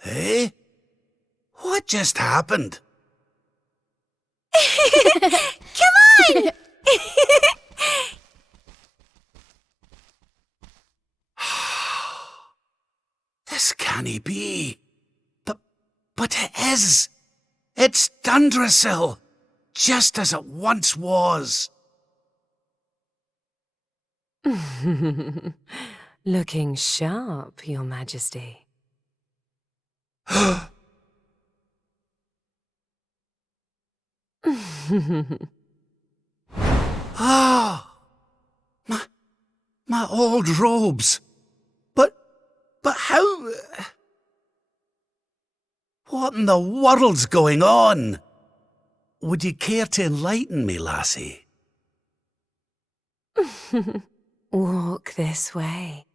Hey? What just happened? Come on! This can't be. But it is. It's Dundrasil, just as it once was. Looking sharp, Your Majesty. Ah! My old robes. But how... What in the world's going on? Would you care to enlighten me, lassie? Walk this way.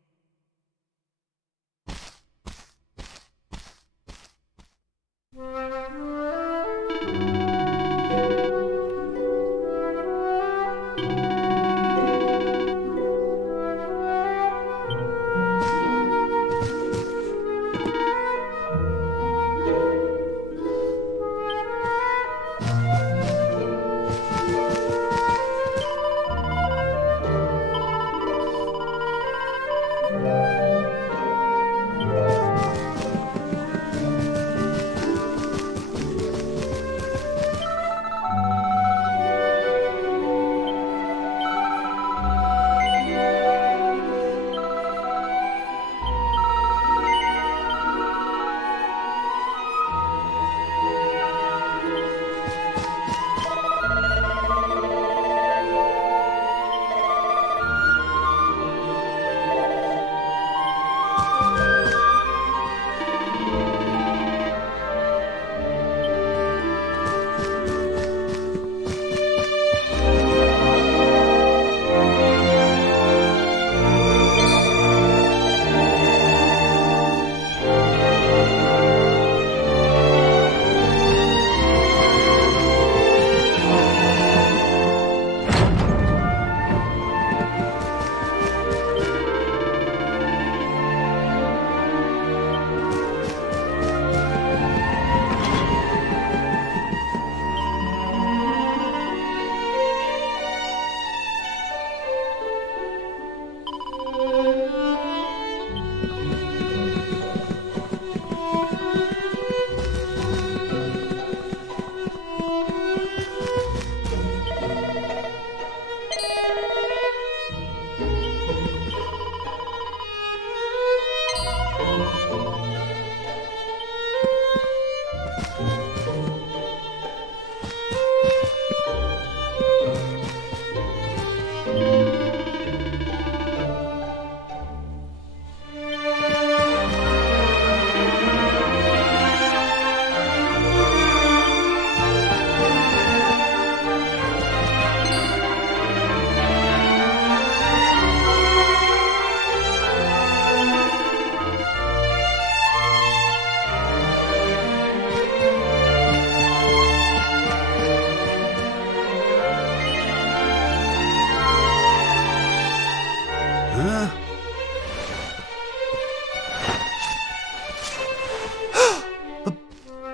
Huh?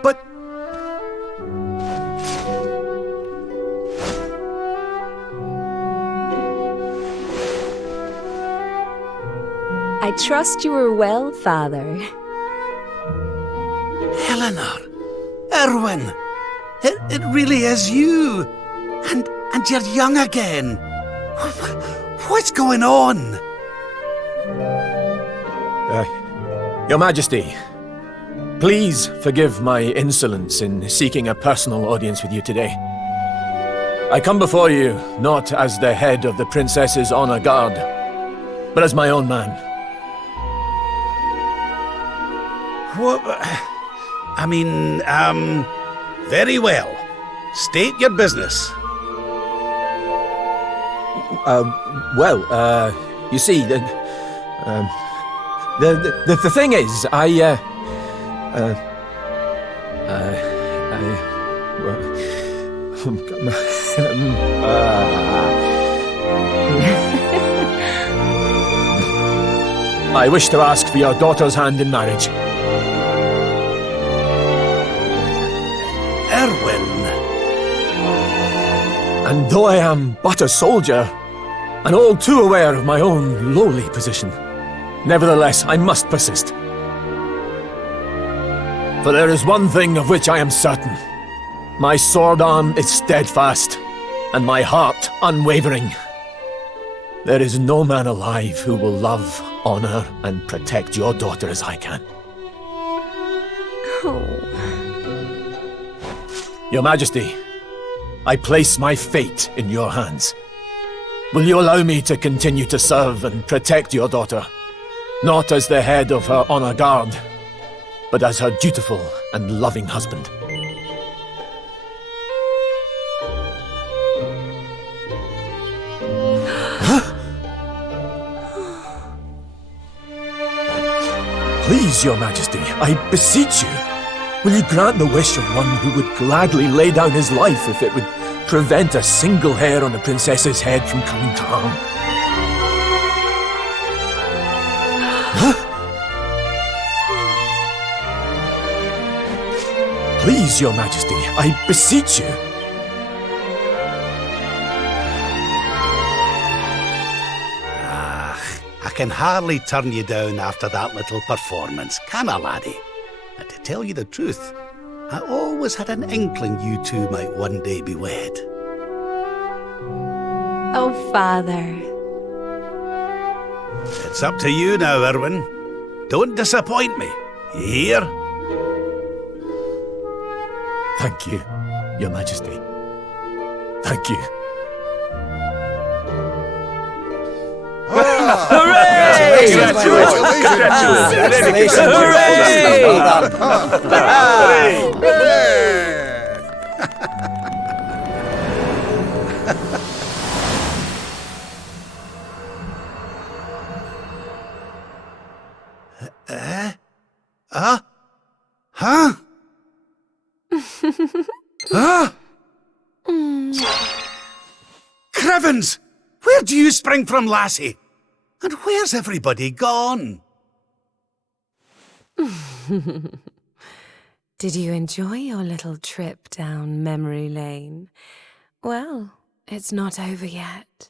But... I trust you are well, Father. Eleanor, Erwin, it really is you. And you're young again. What's going on? Your Majesty, please forgive my insolence in seeking a personal audience with you today. I come before you not as the head of the Princess's Honor Guard, but as my own man. What? I mean, very well. State your business. You see, the thing is, I wish to ask for your daughter's hand in marriage. Erwin. And though I am but a soldier, and all too aware of my own lowly position, nevertheless I must persist. For there is one thing of which I am certain. My sword arm is steadfast, and my heart unwavering. There is no man alive who will love, honor, and protect your daughter as I can. Oh. Your Majesty, I place my fate in your hands. Will you allow me to continue to serve and protect your daughter? Not as the head of her honor guard, but as her dutiful and loving husband. Please, Your Majesty, I beseech you. Will you grant the wish of one who would gladly lay down his life if it would prevent a single hair on the princess's head from coming to harm? Please, Your Majesty, I beseech you. I can hardly turn you down after that little performance, can I, laddie? And to tell you the truth, I always had an inkling you two might one day be wed. Oh, Father. It's up to you now, Erwin. Don't disappoint me. You hear? Thank you, Your Majesty. Thank you. Huh? Huh? Crivens! Where do you spring from, lassie? And where's everybody gone? Did you enjoy your little trip down memory lane? Well, it's not over yet.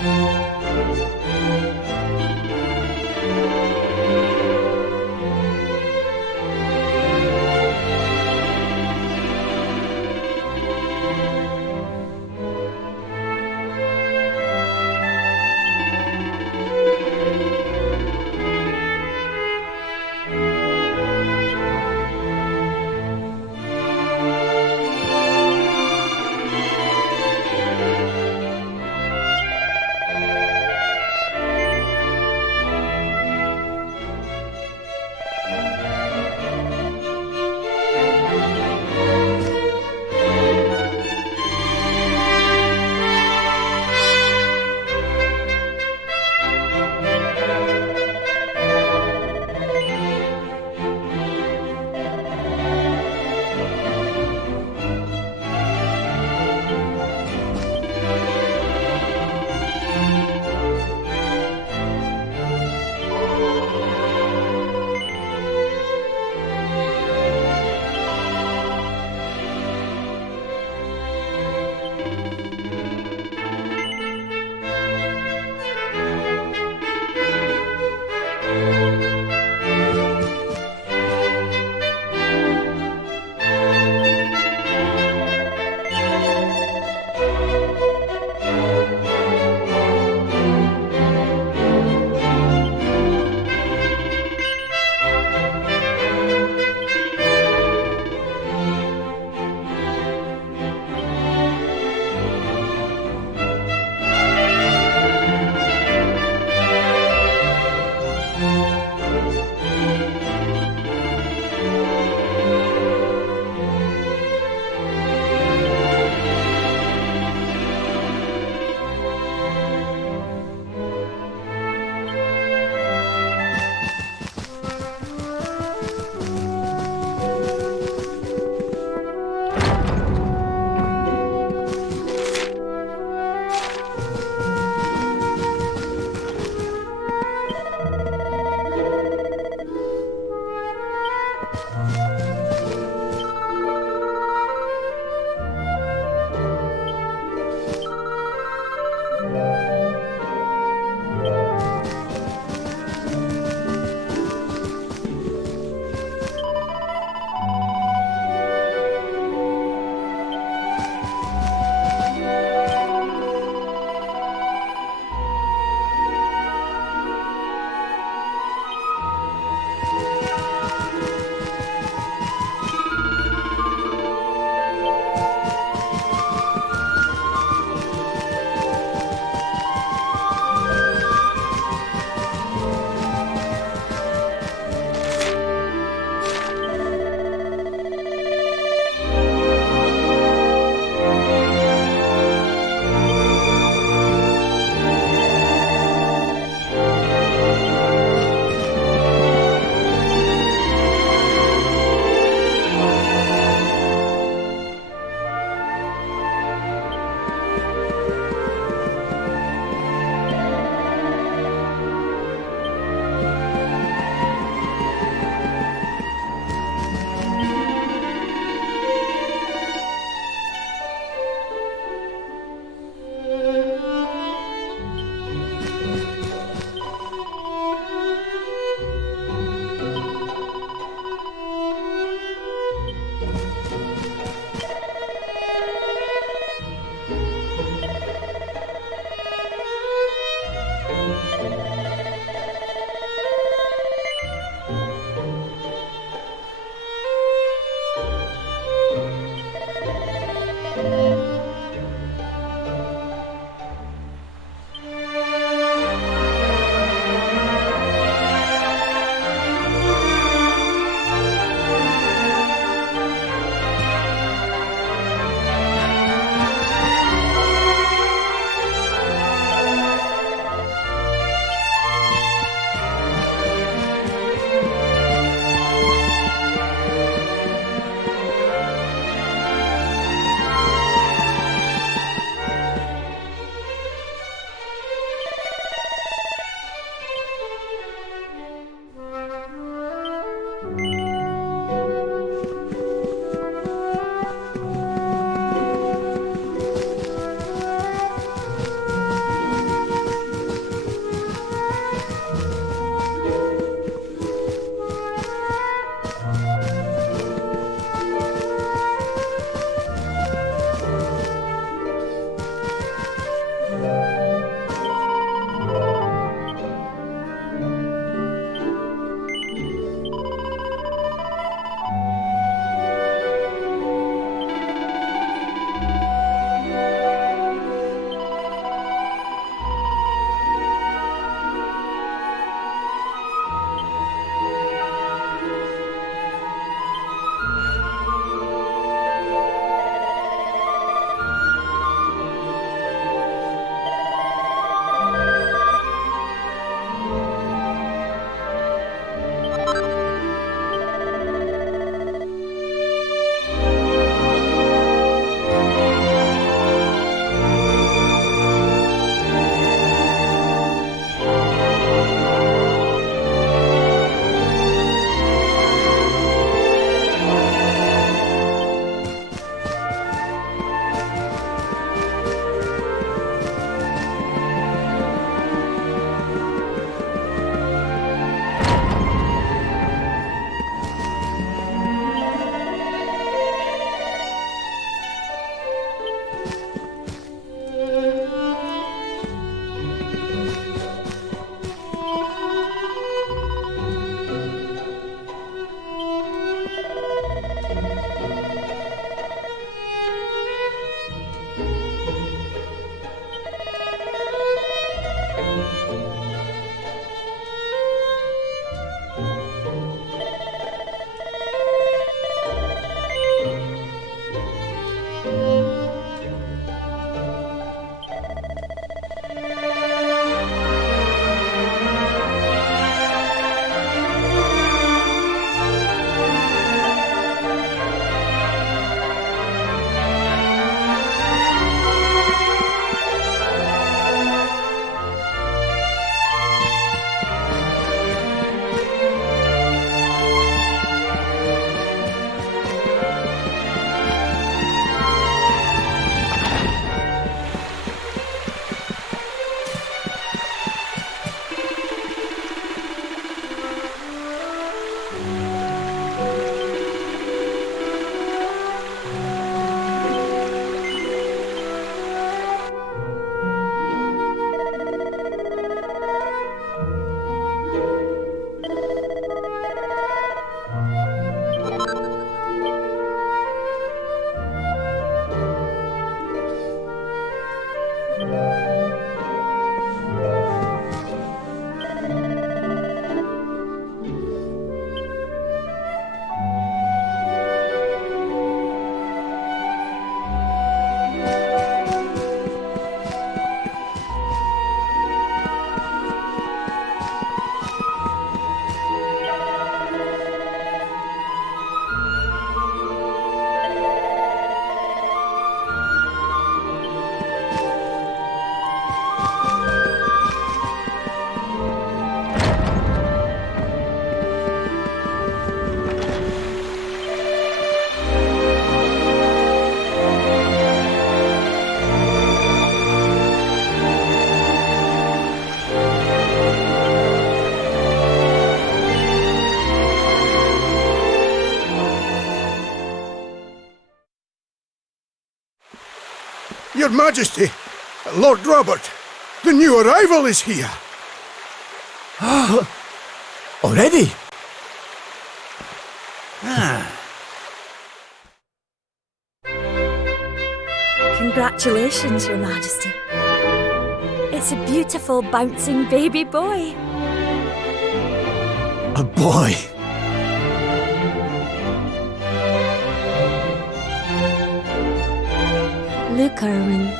Thank you. Your Majesty, Lord Robert, the new arrival is here. Already? Congratulations, Your Majesty. It's a beautiful, bouncing baby boy. A boy. Look, Erwin.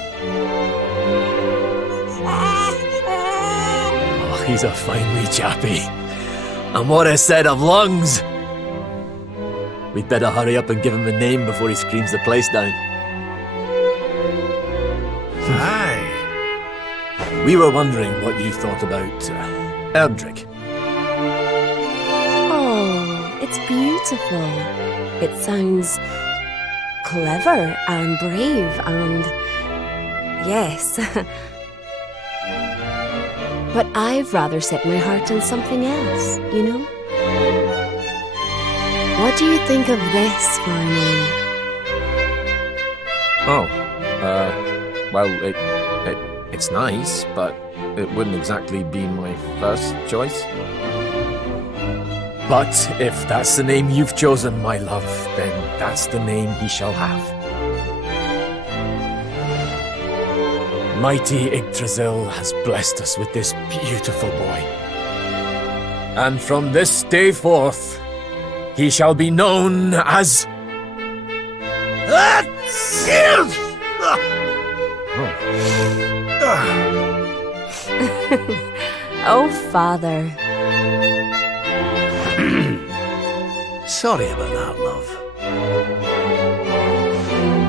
Oh, he's a fine wee chappie. And what a set of lungs! We'd better hurry up and give him a name before he screams the place down. Aye. We were wondering what you thought about Erdrick. Oh, it's beautiful. It sounds clever and brave and... yes. But I've rather set my heart on something else, you know? What do you think of this for a name? Oh, well, it's nice, but it wouldn't exactly be my first choice. But if that's the name you've chosen, my love, then that's the name he shall have. Mighty Yggdrasil has blessed us with this beautiful boy. And from this day forth, he shall be known as... Oh, Father. Sorry about that, love.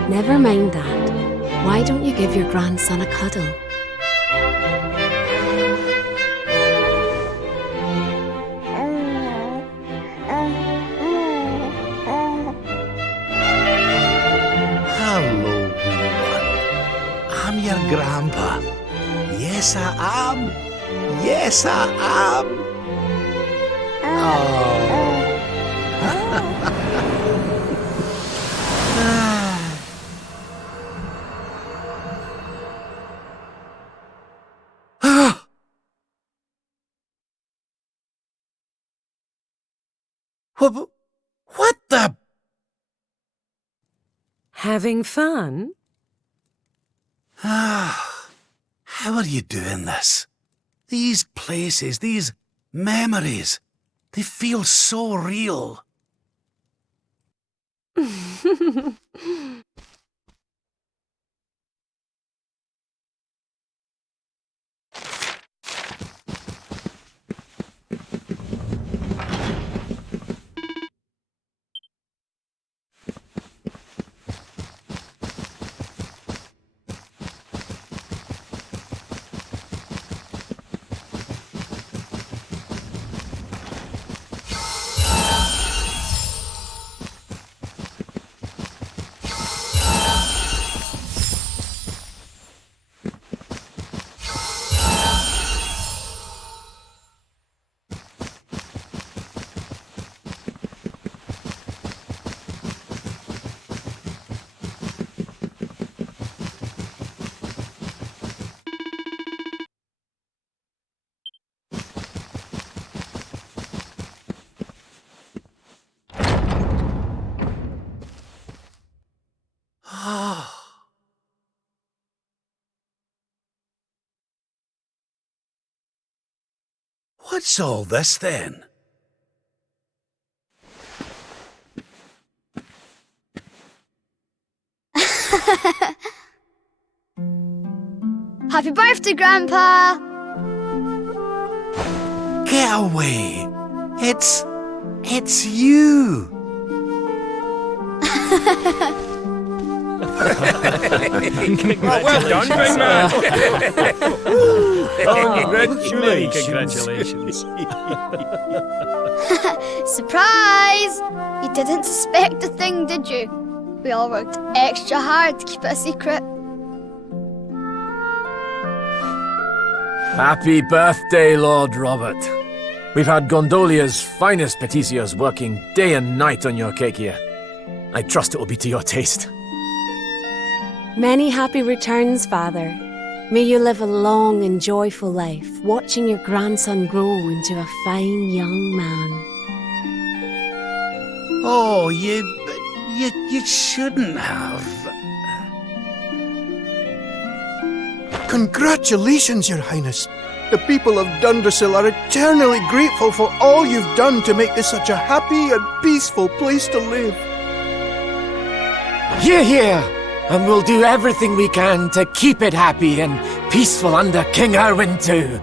Never mind that. Why don't you give your grandson a cuddle? Hello, wee one. I'm your grandpa. Yes, I am. Yes, I am. What the? Having fun? How are you doing this? These places, these memories, they feel so real. What's all this then? Happy birthday, Grandpa! Get away! It's you! Well done, big man! Congratulations. Surprise! You didn't suspect a thing, did you? We all worked extra hard to keep it a secret. Happy birthday, Lord Robert. We've had Gondolia's finest patissiers working day and night on your cake here. I trust it will be to your taste. Many happy returns, Father. May you live a long and joyful life, watching your grandson grow into a fine young man. Oh, you shouldn't have. Congratulations, Your Highness. The people of Dundrasil are eternally grateful for all you've done to make this such a happy and peaceful place to live. Hear, hear! And we'll do everything we can to keep it happy and peaceful under King Erwin too.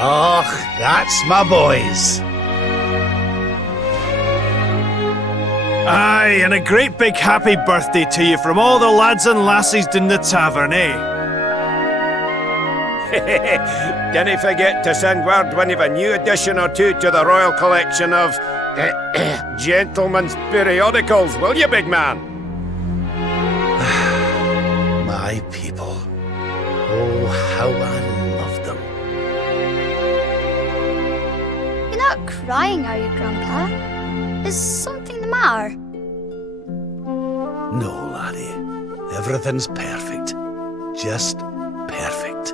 Oh, that's my boys. Aye, and a great big happy birthday to you from all the lads and lassies in the tavern, eh? Dinna forget to send word when you've a new edition or two to the Royal Collection of Gentlemen's Periodicals, will you, big man? My people. Oh, how I love them. You're not crying, are you, Grandpa? Is something the matter? No, laddie. Everything's perfect. Just perfect.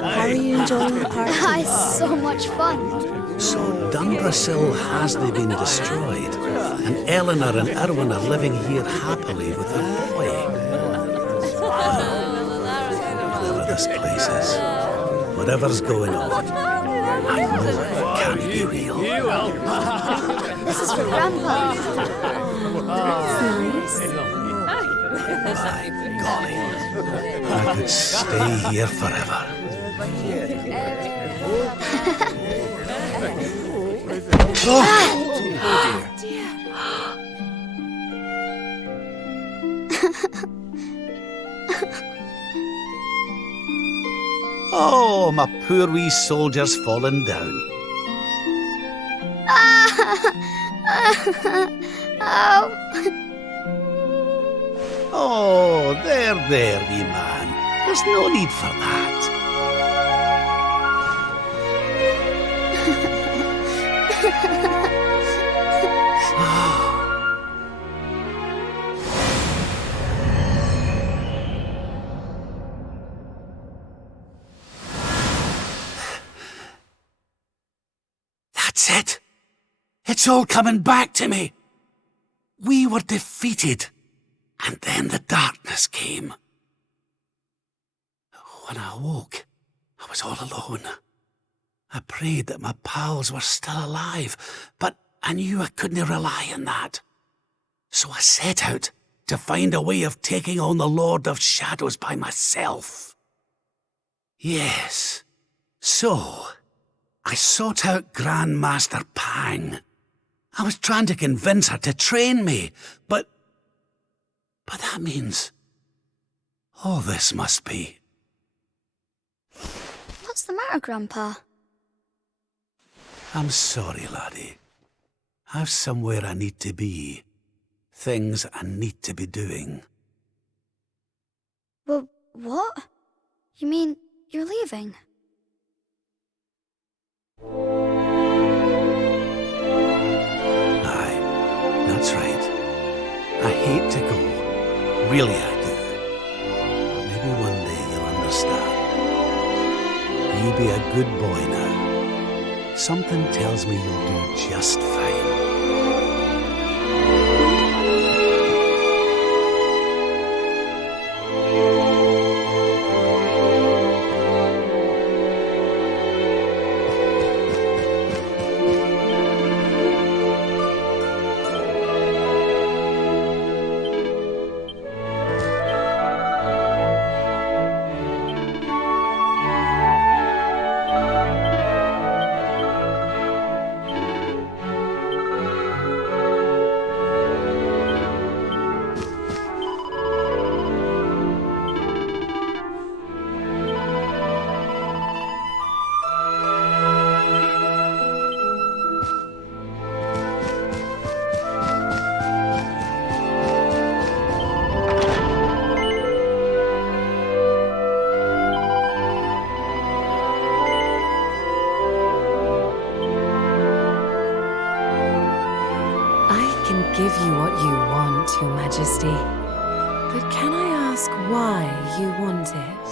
How are you enjoying the party? It's so much fun. So Dundrasil hasn't been destroyed, and Eleanor and Erwin are living here happily with their boy. Whatever this place is, whatever's going on, I know it can't be real. This is for Grandpa. My golly, I could stay here forever. Oh, my poor wee soldier's fallen down. Oh, Oh, there, wee man. There's no need for that. That's it. It's all coming back to me. We were defeated, and then the darkness came. When I awoke, I was all alone. I prayed that my pals were still alive, but I knew I couldn't rely on that. So I set out to find a way of taking on the Lord of Shadows by myself. Yes, so I sought out Grandmaster Pang. I was trying to convince her to train me, but that means all this must be. what's the matter, Grandpa? I'm sorry, laddie. I've somewhere I need to be. Things I need to be doing. Well, what? You mean you're leaving? Aye, that's right. I hate to go. Really, I do. But maybe one day you'll understand. You be a good boy now. Something tells me you'll do just fine. Give you what you want, Your Majesty. But can I ask why you want it?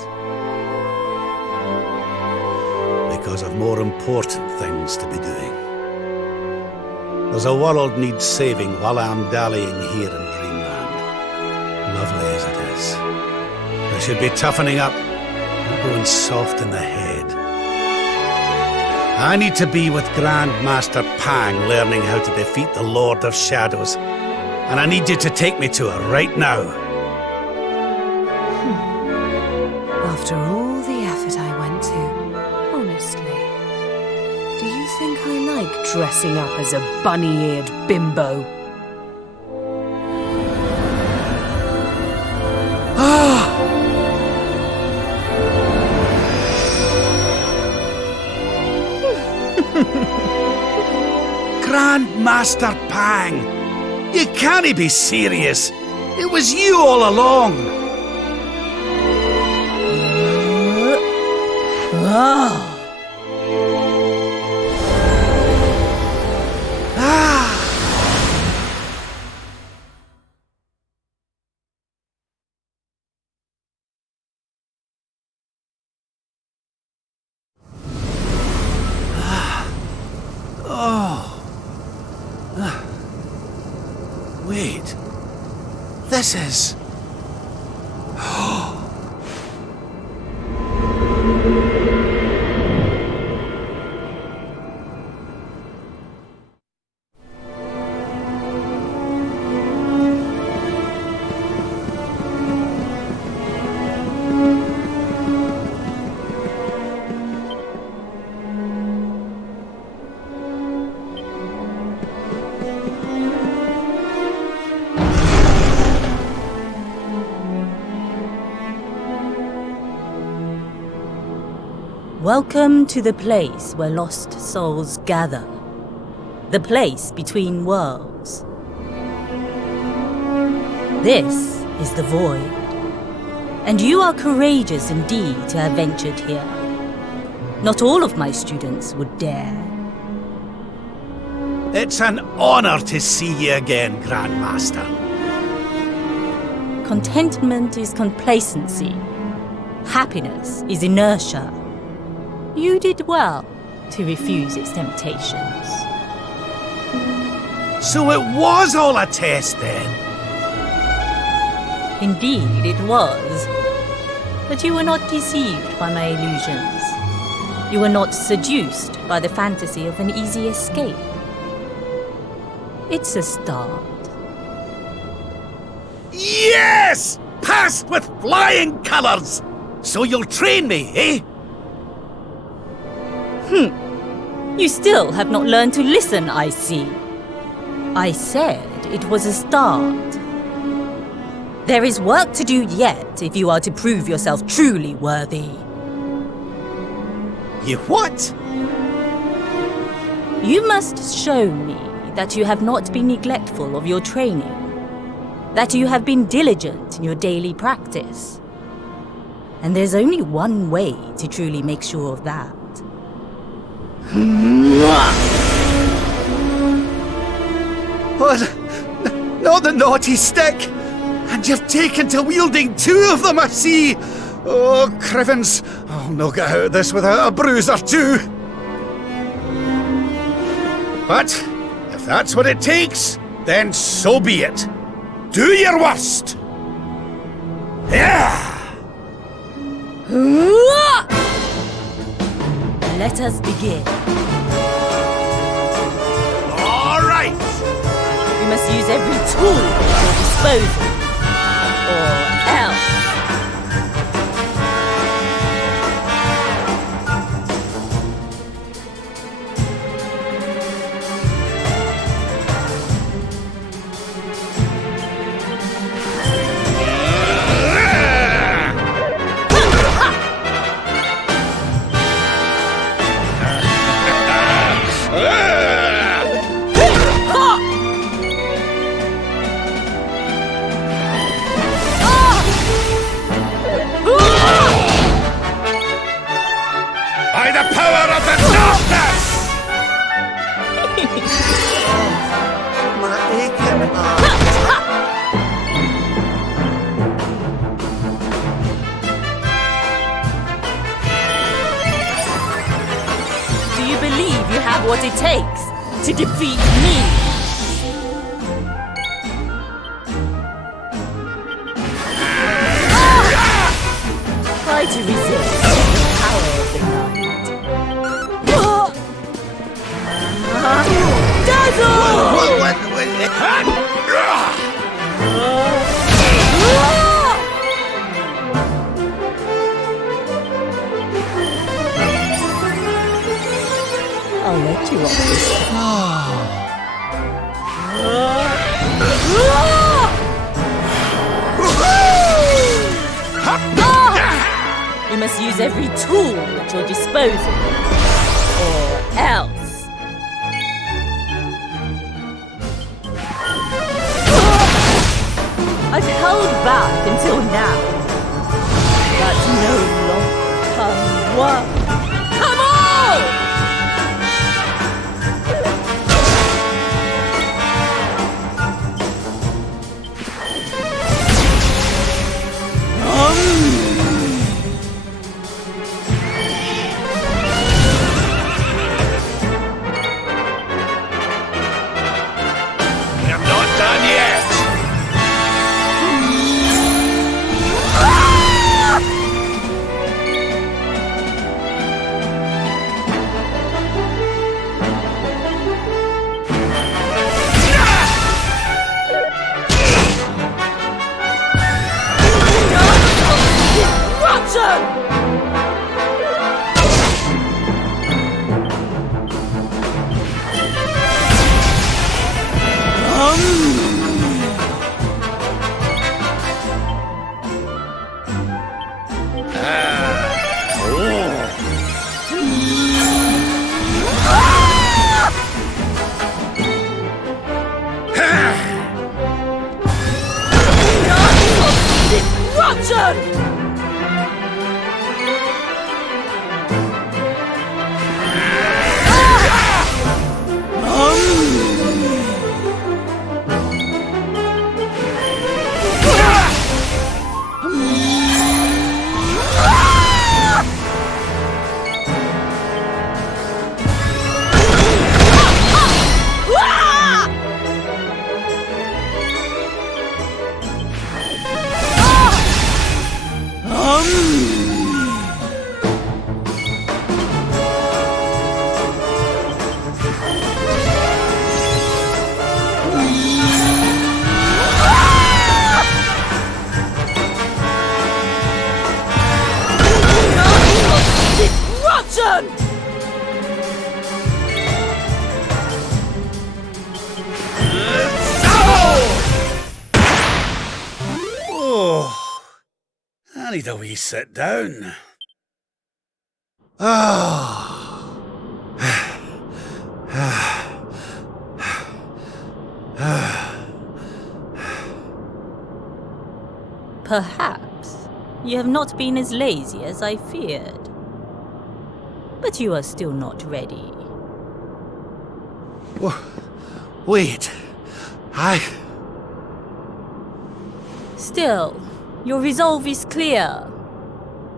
Because of more important things to be doing. There's a world needs saving while I'm dallying here in Dreamland. Lovely as it is. I should be toughening up, not going soft in the head. I need to be with Grandmaster Pang learning how to defeat the Lord of Shadows. And I need you to take me to her right now. After all the effort I went to, honestly, do you think I like dressing up as a bunny-eared bimbo? Grandmaster Pang! You can't be serious! It was you all along! right. This is... Welcome to the place where lost souls gather. The place between worlds. This is the Void. And you are courageous indeed to have ventured here. Not all of my students would dare. It's an honor to see you again, Grandmaster. Contentment is complacency. Happiness is inertia. You did well to refuse its temptations. So it was all a test then? Indeed, it was. But you were not deceived by my illusions. You were not seduced by the fantasy of an easy escape. It's a start. Yes! Passed with flying colours! So you'll train me, eh? You still have not learned to listen, I see. I said it was a start. There is work to do yet if you are to prove yourself truly worthy. You what? You must show me that you have not been neglectful of your training, that you have been diligent in your daily practice. And there's only one way to truly make sure of that. Oh, not the naughty stick! And you've taken to wielding two of them, I see! Oh, Crivens, I'll not get out of this without a bruise or two! But, if that's what it takes, then so be it. Do your worst! Yeah! Let us begin. All right! We must use every tool at your disposal, or else. By the power of the darkness! My aching Do you believe you have what it takes to defeat me? Try to resist the power of the night. I'll let you off this. You must use every tool at your disposal, or else. I've held back until now, but no longer come one. Come on! I'm not done yet! rotten! Oh, I need a wee sit down. Oh. Perhaps you have not been as lazy as I feared. But you are still not ready. Wait. Still, your resolve is clear.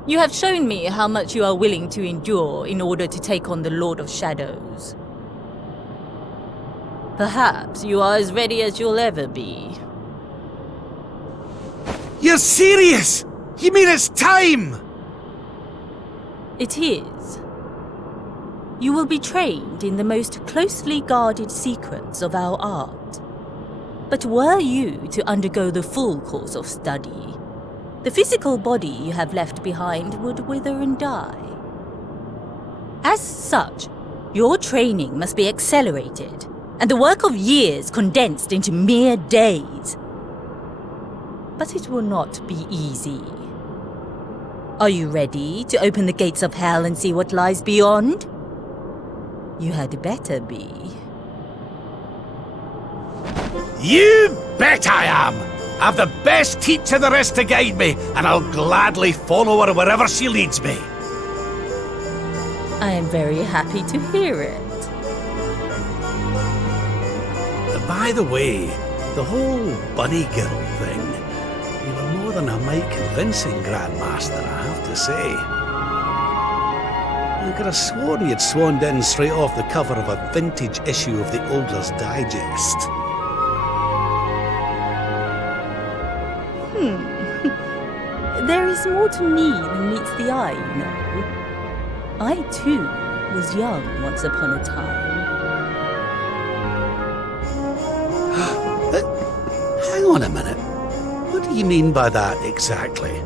You have shown me how much you are willing to endure in order to take on the Lord of Shadows. Perhaps you are as ready as you'll ever be. You're serious? You mean it's time? It is. You will be trained in the most closely guarded secrets of our art. But were you to undergo the full course of study, the physical body you have left behind would wither and die. As such, your training must be accelerated, and the work of years condensed into mere days. But it will not be easy. Are you ready to open the gates of hell and see what lies beyond? You had better be. You bet I am! I've the best teacher there is to guide me, and I'll gladly follow her wherever she leads me. I am very happy to hear it. By the way, the whole bunny girl thing, you were more than a mite convincing, Grandmaster, I have to say. I could have sworn you'd swanned in straight off the cover of a vintage issue of the Oldler's Digest. There is more to me than meets the eye, you know. I, too, was young once upon a time. Hang on a minute. What do you mean by that exactly?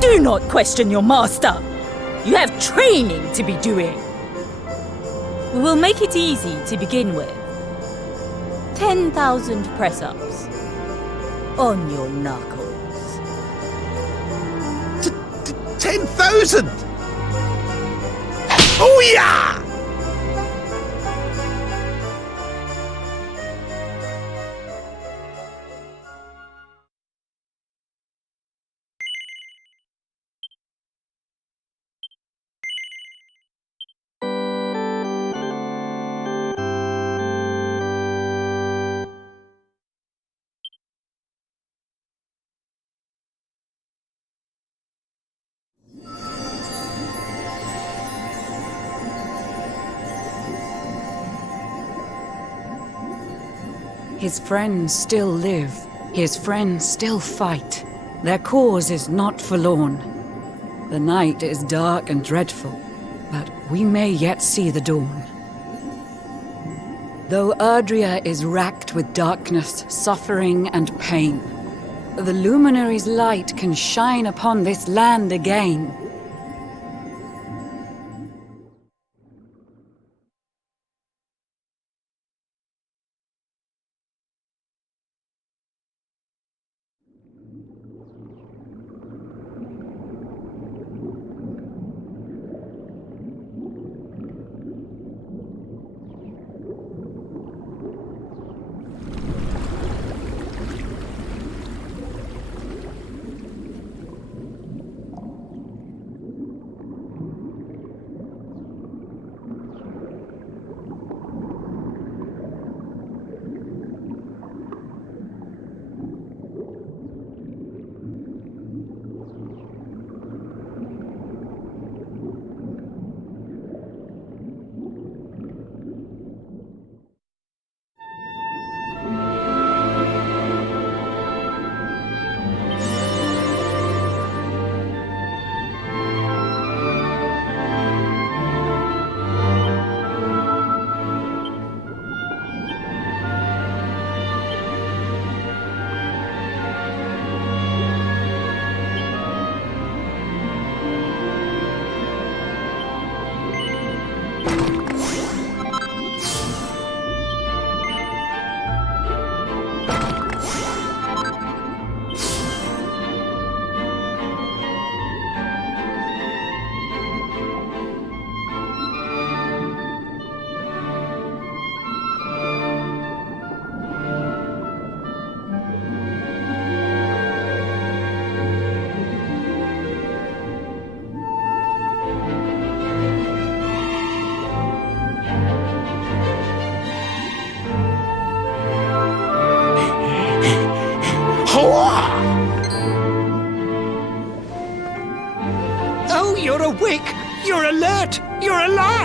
Do not question your master! You have training to be doing! We will make it easy to begin with. 10,000 press-ups. On your knuckles. 10,000! Oh yeah! His friends still live. His friends still fight. Their cause is not forlorn. The night is dark and dreadful, but we may yet see the dawn. Though Erdrea is racked with darkness, suffering, and pain, the Luminary's light can shine upon this land again.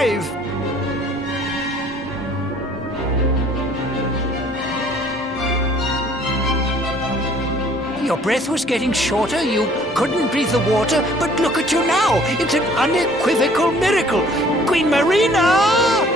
alive! Your breath was getting shorter, you couldn't breathe the water, but look at you now! It's an unequivocal miracle! Queen Marina!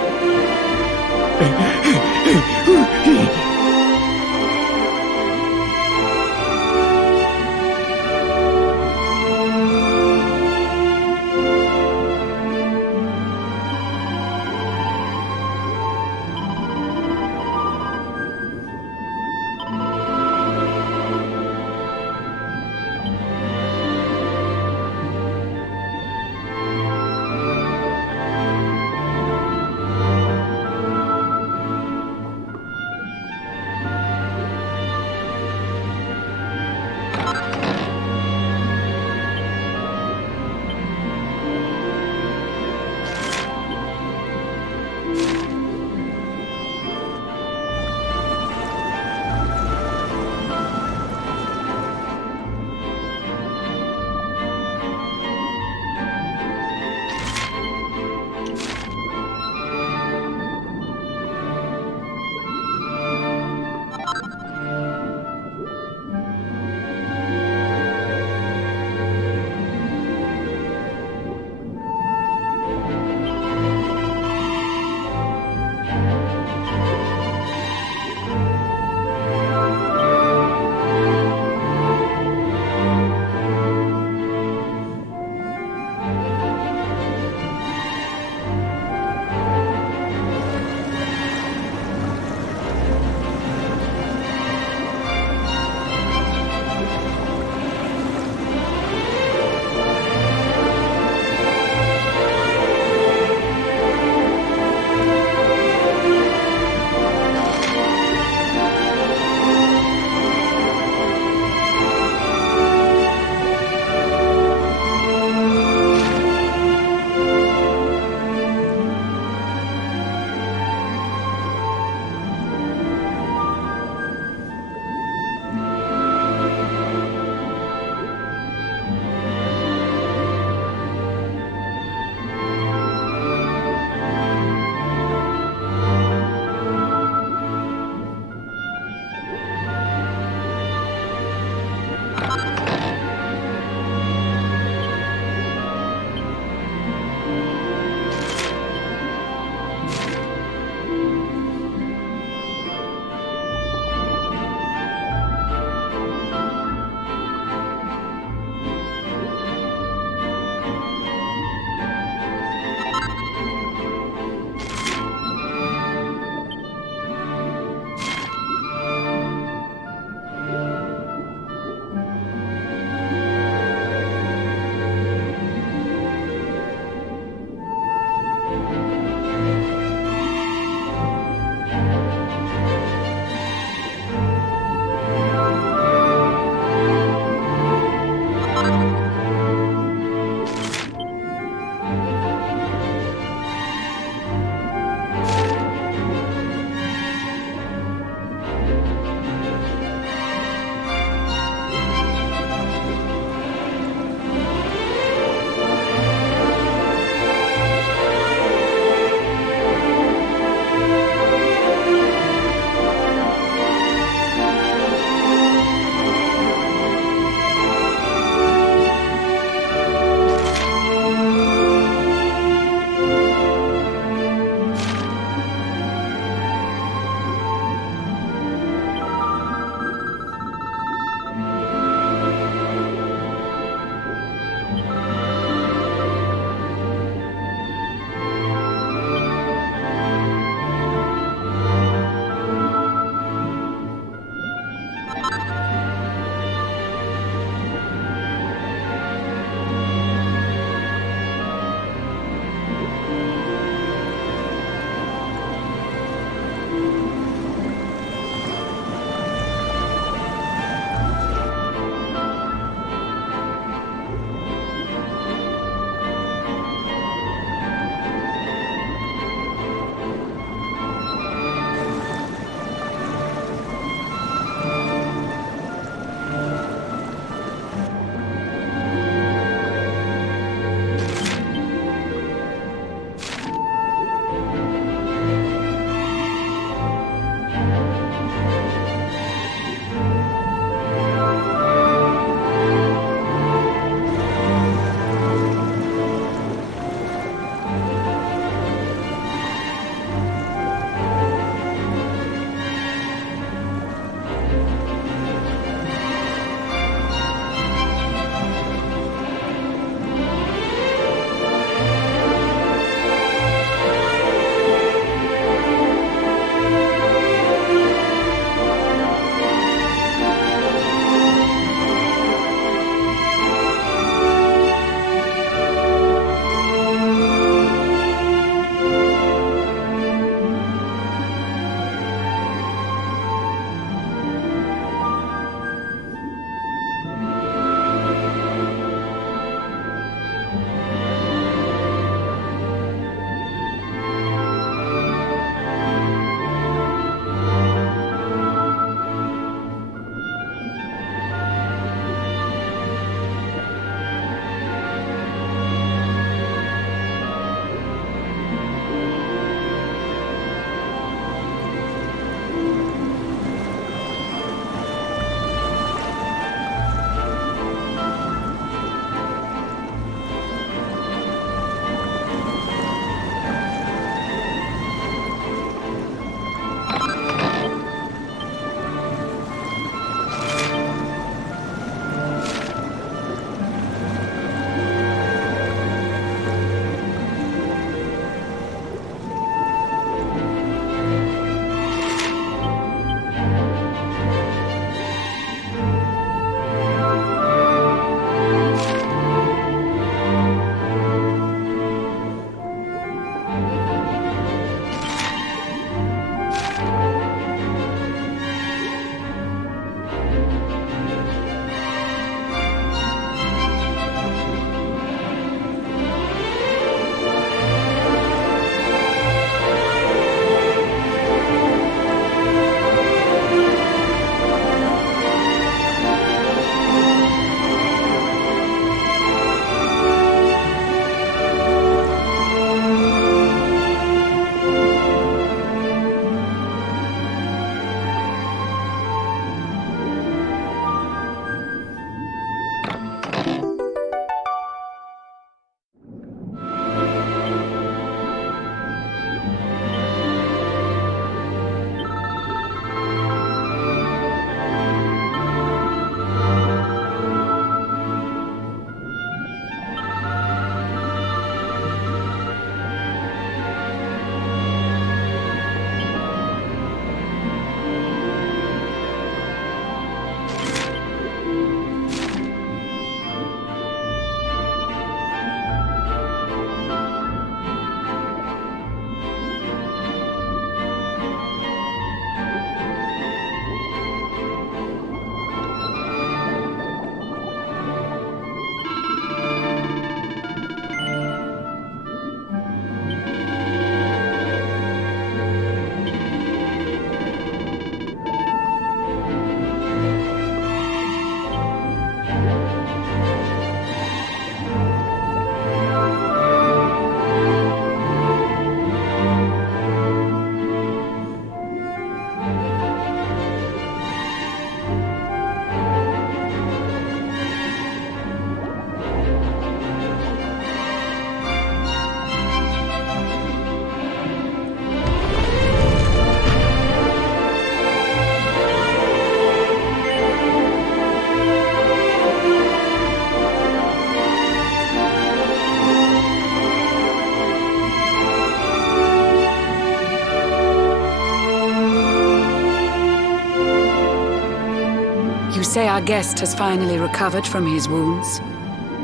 say our guest has finally recovered from his wounds?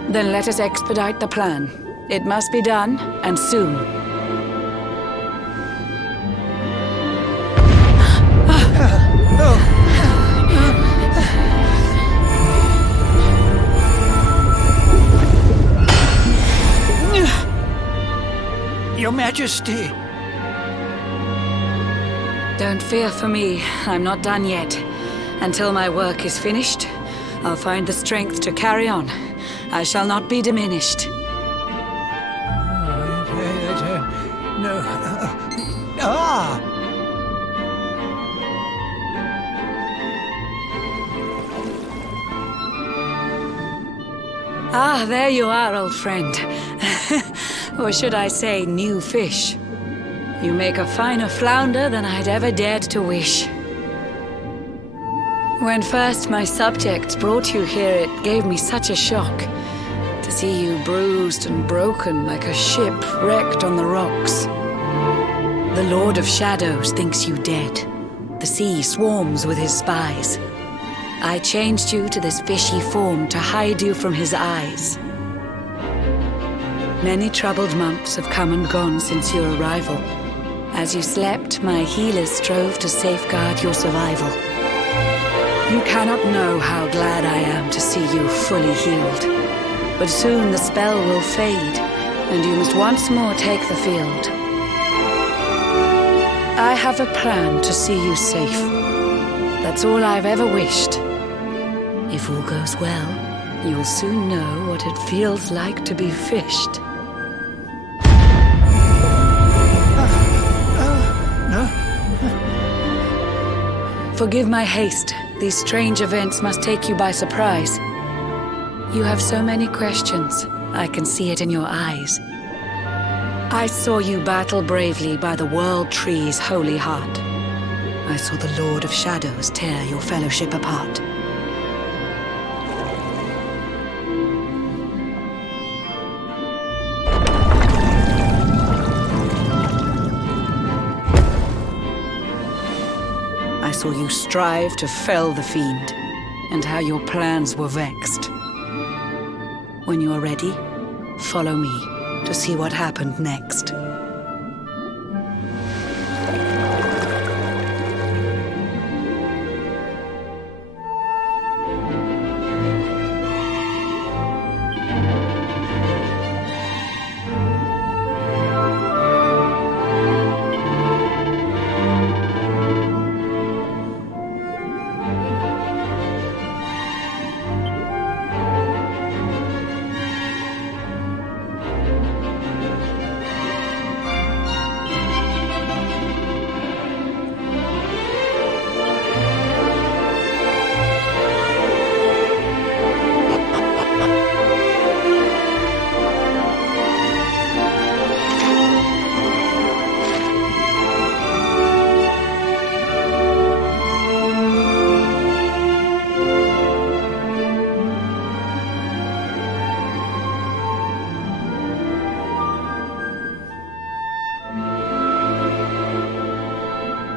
Then let us expedite the plan. It must be done, and soon. Your Majesty. Don't fear for me. I'm not done yet. Until my work is finished, I'll find the strength to carry on. I shall not be diminished. No. Ah, there you are, old friend. Or should I say, new fish. You make a finer flounder than I'd ever dared to wish. When first my subjects brought you here, it gave me such a shock to see you bruised and broken like a ship wrecked on the rocks. The Lord of Shadows thinks you dead. The sea swarms with his spies. I changed you to this fishy form to hide you from his eyes. Many troubled months have come and gone since your arrival. As you slept, my healers strove to safeguard your survival. You cannot know how glad I am to see you fully healed. But soon the spell will fade, and you must once more take the field. I have a plan to see you safe. That's all I've ever wished. If all goes well, you'll soon know what it feels like to be fished. Forgive my haste. These strange events must take you by surprise. You have so many questions. I can see it in your eyes. I saw you battle bravely by the World Tree's holy heart. I saw the Lord of Shadows tear your fellowship apart. I saw you strive to fell the fiend, and how your plans were vexed. When you are ready, follow me to see what happened next.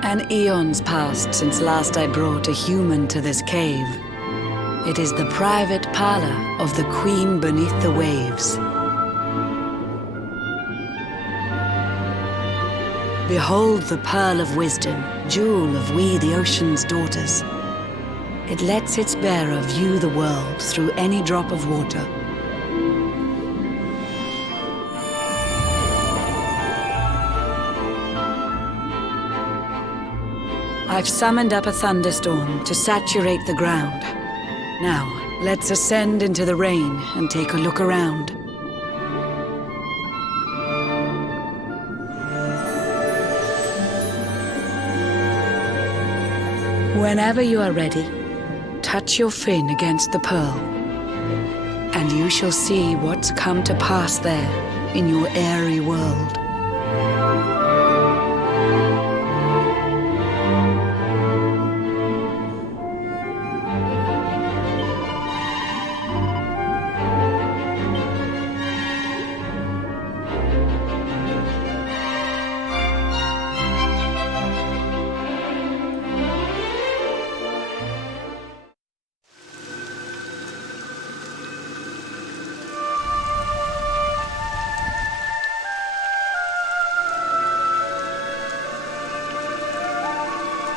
An eon's passed since last I brought a human to this cave. It is the private parlor of the Queen beneath the waves. Behold the pearl of wisdom, jewel of we the ocean's daughters. It lets its bearer view the world through any drop of water. I've summoned up a thunderstorm to saturate the ground. Now, let's ascend into the rain and take a look around. Whenever you are ready, touch your fin against the pearl, and you shall see what's come to pass there in your airy world.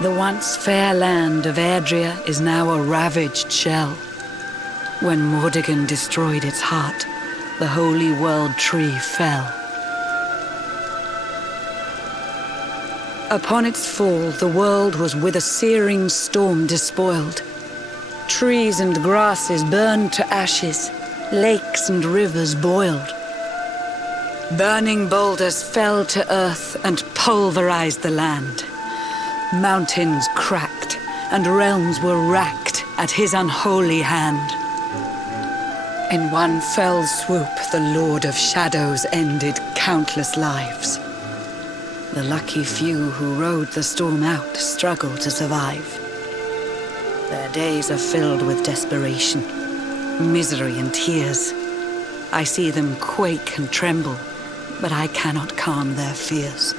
The once fair land of Erdrea is now a ravaged shell. When Mordegon destroyed its heart, the holy world tree fell. Upon its fall, the world was with a searing storm despoiled. Trees and grasses burned to ashes, lakes and rivers boiled. Burning boulders fell to earth and pulverized the land. Mountains cracked, and realms were racked at his unholy hand. In one fell swoop, the Lord of Shadows ended countless lives. The lucky few who rode the storm out struggled to survive. Their days are filled with desperation, misery and tears. I see them quake and tremble, but I cannot calm their fears.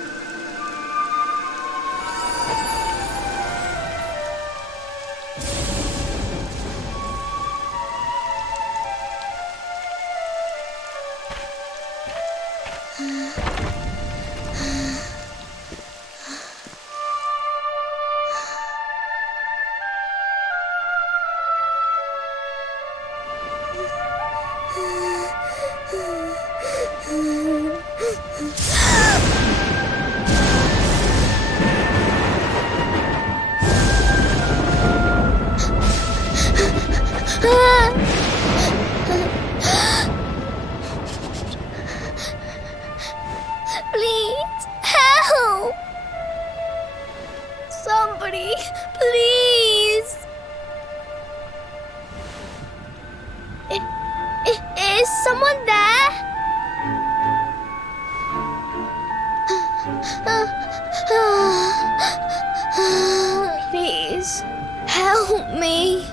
Please, help! Somebody, please! Is someone there? Please, help me.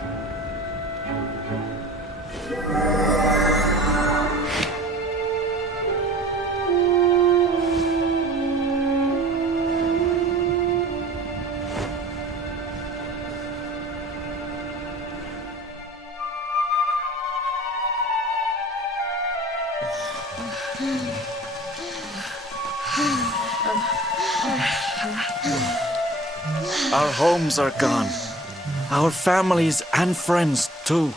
Our homes are gone. Our families and friends too.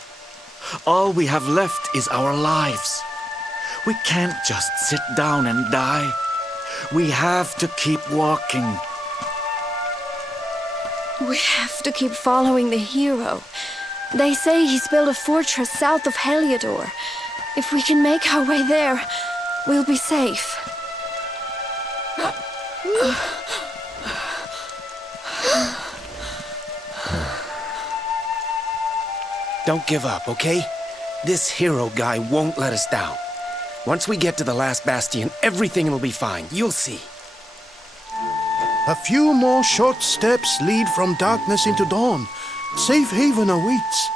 All we have left is our lives. We can't just sit down and die. We have to keep walking. We have to keep following the hero. They say he's built a fortress south of Heliodor. If we can make our way there, we'll be safe. Don't give up, okay? This hero guy won't let us down. Once we get to the last bastion, everything will be fine. You'll see. A few more short steps lead from darkness into dawn. Safe haven awaits.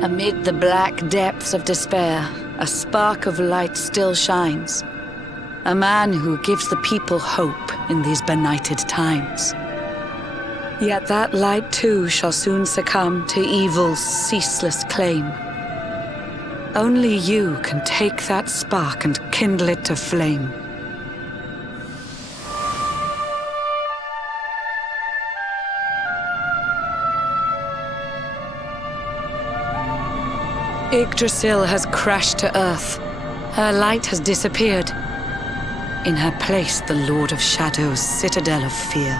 Amid the black depths of despair, a spark of light still shines. A man who gives the people hope in these benighted times. Yet that light too shall soon succumb to evil's ceaseless claim. Only you can take that spark and kindle it to flame. Yggdrasil has crashed to earth. Her light has disappeared. In her place, the Lord of Shadows' citadel of fear.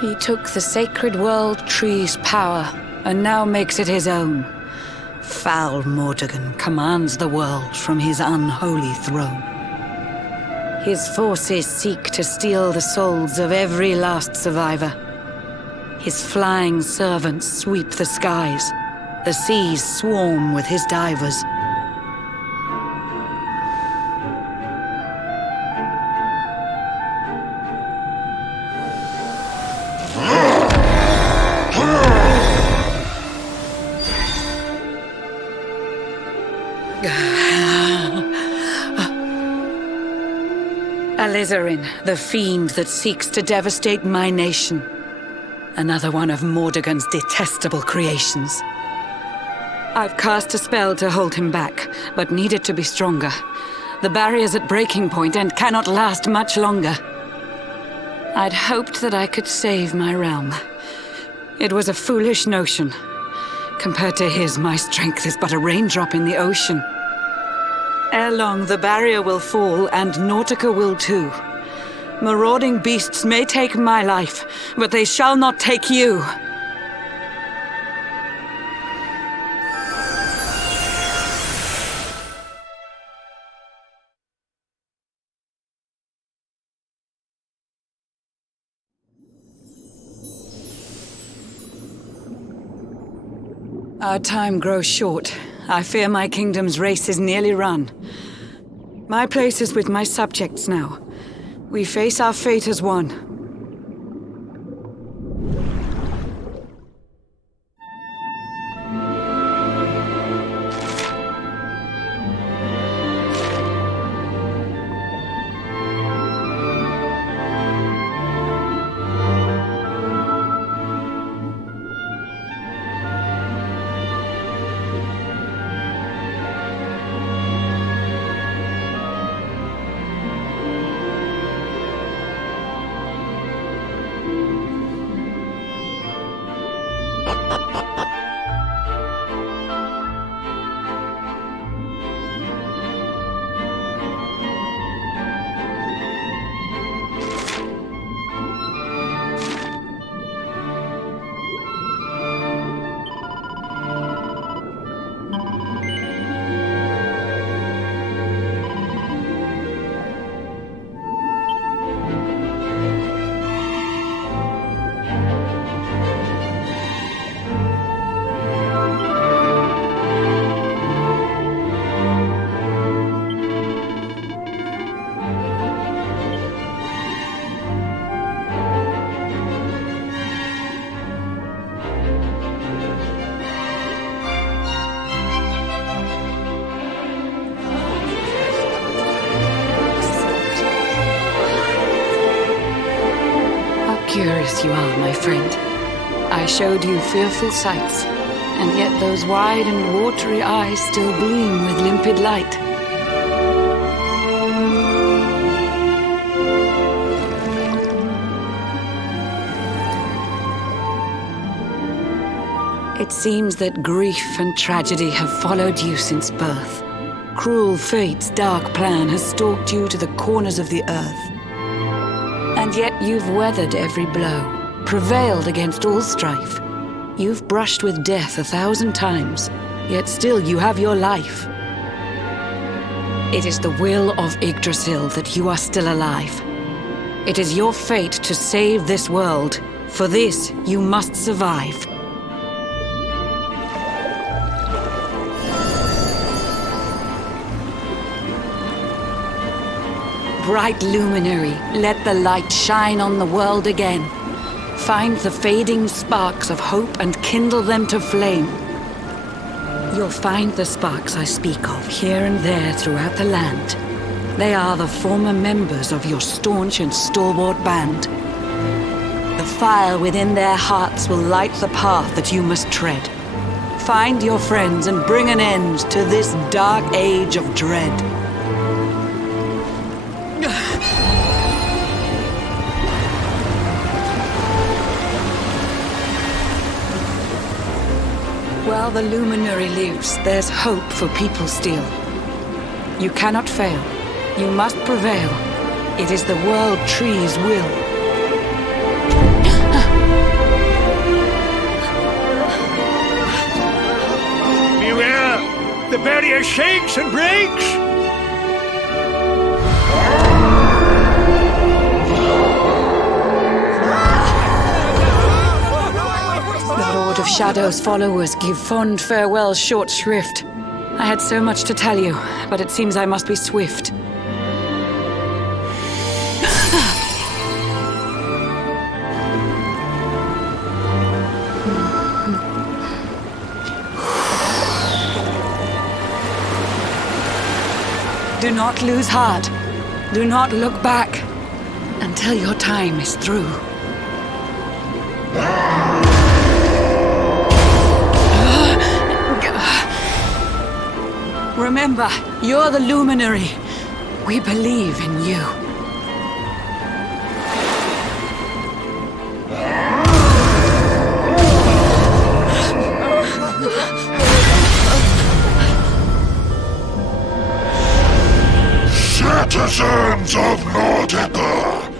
He took the sacred world tree's power and now makes it his own. Foul Mordegon commands the world from his unholy throne. His forces seek to steal the souls of every last survivor. His flying servants sweep the skies. The seas swarm with his divers. Alizarin, the fiend that seeks to devastate my nation. Another one of Mordegon's detestable creations. I've cast a spell to hold him back, but need it to be stronger. The barrier's at breaking point and cannot last much longer. I'd hoped that I could save my realm. It was a foolish notion. Compared to his, my strength is but a raindrop in the ocean. Ere long, the barrier will fall, and Nautica will too. Marauding beasts may take my life, but they shall not take you. Our time grows short. I fear my kingdom's race is nearly run. My place is with my subjects now. We face our fate as one. Curious you are, my friend. I showed you fearful sights, and yet those wide and watery eyes still gleam with limpid light. It seems that grief and tragedy have followed you since birth. Cruel fate's dark plan has stalked you to the corners of the earth. And yet you've weathered every blow, prevailed against all strife. You've brushed with death 1,000 times, yet still you have your life. It is the will of Yggdrasil that you are still alive. It is your fate to save this world. For this, you must survive. Bright luminary, let the light shine on the world again. Find the fading sparks of hope and kindle them to flame. You'll find the sparks I speak of here and there throughout the land. They are the former members of your staunch and stalwart band. The fire within their hearts will light the path that you must tread. Find your friends and bring an end to this dark age of dread. While the luminary lives, there's hope for people still. You cannot fail. You must prevail. It is the World Tree's will. Beware! The barrier shakes and breaks! Lord of Shadow's followers give fond farewell short shrift. I had so much to tell you, but it seems I must be swift. Do not lose heart. Do not look back until your time is through. Remember, you're the luminary. We believe in you. Citizens of Nautica,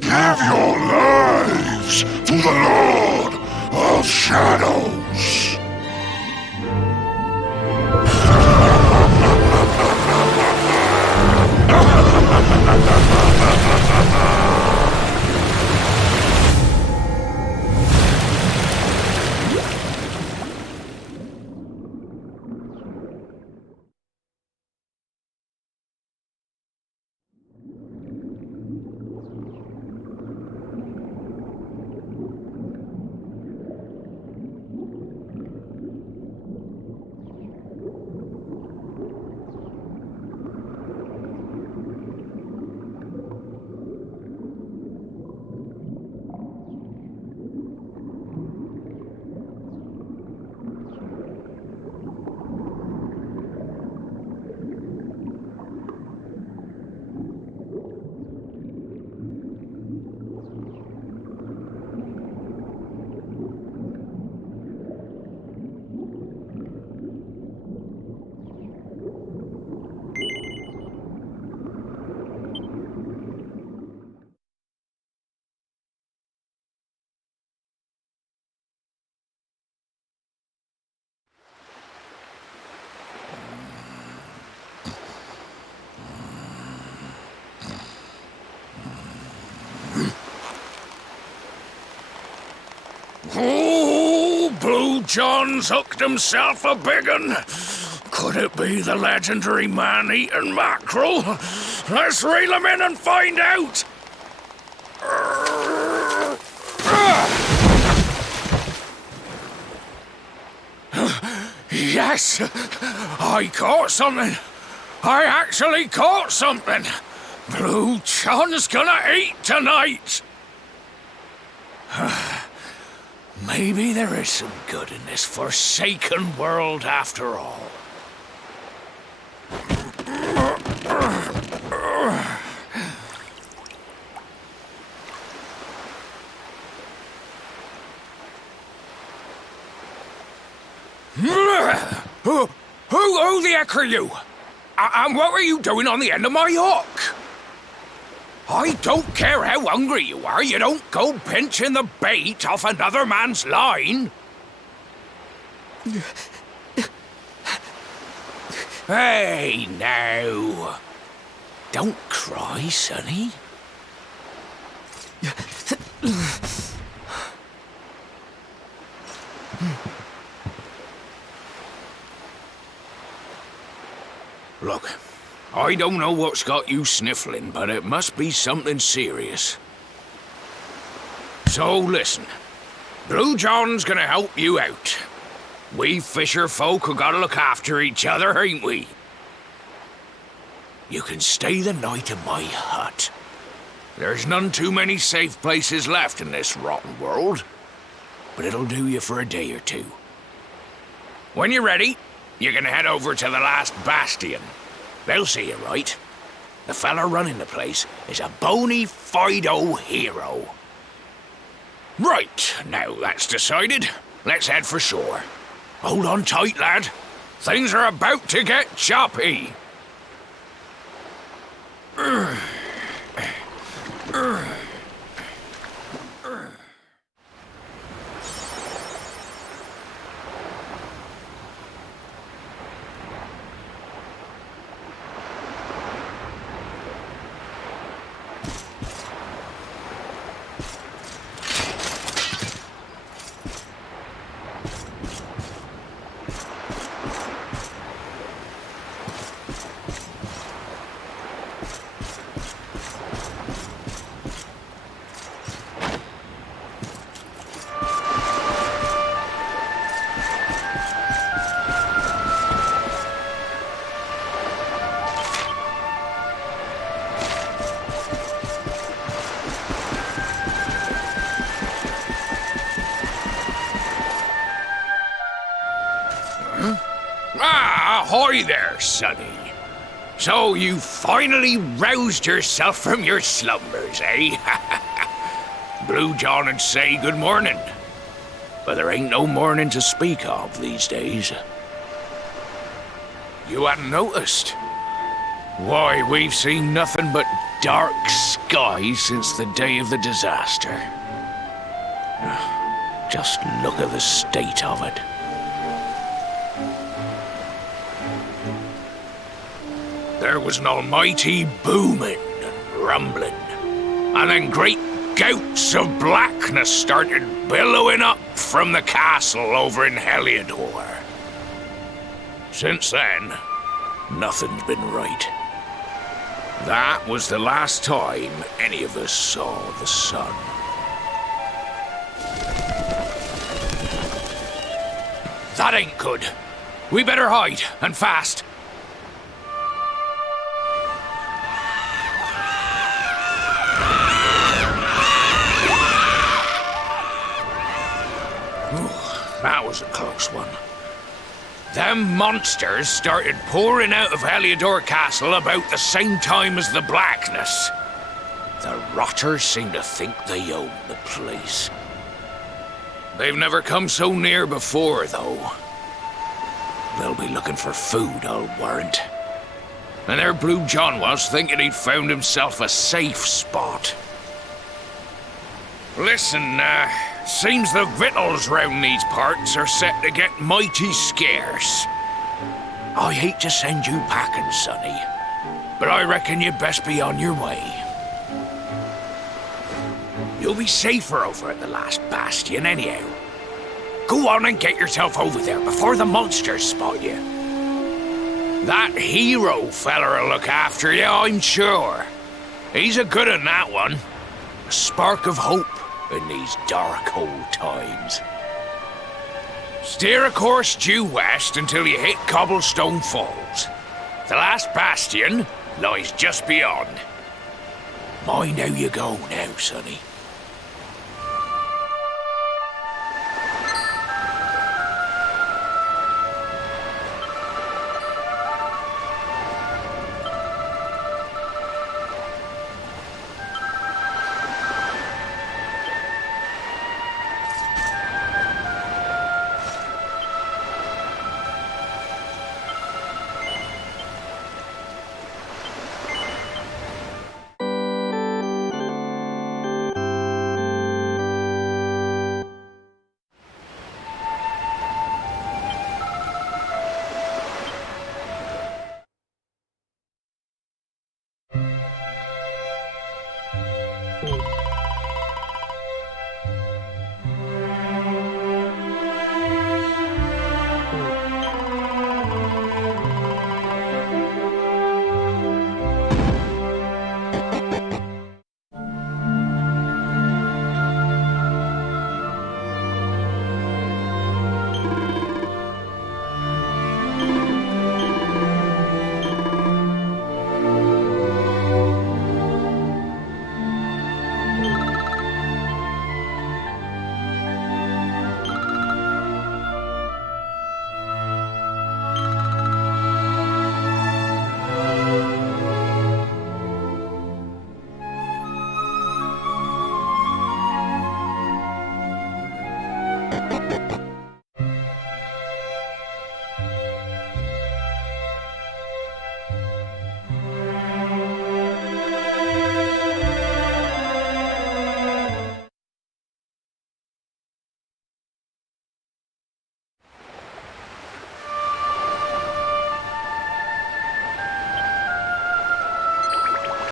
give your lives to the Lord of Shadows. Oh, Blue John's hooked himself a big un. Could it be the legendary man-eating mackerel? Let's reel him in and find out! Yes! I caught something! I actually caught something! Blue John's gonna eat tonight! Maybe there is some good in this forsaken world after all. Who the heck are you? And what were you doing on the end of my hook? I don't care how hungry you are, you don't go pinching the bait off another man's line. Hey, now. Don't cry, sonny. Look, I don't know what's got you sniffling, but it must be something serious. So listen, Blue John's gonna help you out. We fisher folk have gotta look after each other, ain't we? You can stay the night in my hut. There's none too many safe places left in this rotten world, but it'll do you for a day or two. When you're ready, you're gonna head over to the last bastion. They'll see you right. The fella running the place is a bony Fido hero. Right, now that's decided. Let's head for shore. Hold on tight, lad. Things are about to get choppy. Ahoy there, sonny. So you finally roused yourself from your slumbers, eh? Blue John would say good morning. But there ain't no morning to speak of these days. You hadn't noticed? Why, we've seen nothing but dark skies since the day of the disaster. Just look at the state of it. There was an almighty booming and rumbling, and then great gouts of blackness started billowing up from the castle over in Heliodor. Since then, nothing's been right. That was the last time any of us saw the sun. That ain't good. We better hide, and fast. That was a close one. Them monsters started pouring out of Heliodor Castle about the same time as the blackness. The rotters seem to think they own the place. They've never come so near before, though. They'll be looking for food, I'll warrant. And there Blue John was, thinking he'd found himself a safe spot. Listen, seems the victuals round these parts are set to get mighty scarce. I hate to send you packing, sonny, but I reckon you'd best be on your way. You'll be safer over at the last bastion anyhow. Go on and get yourself over there before the monsters spot you. That hero feller'll look after you, I'm sure. He's a good un, that one. A spark of hope in these dark old times. Steer a course due west until you hit Cobblestone Falls. The last bastion lies just beyond. Mind how you go now, sonny.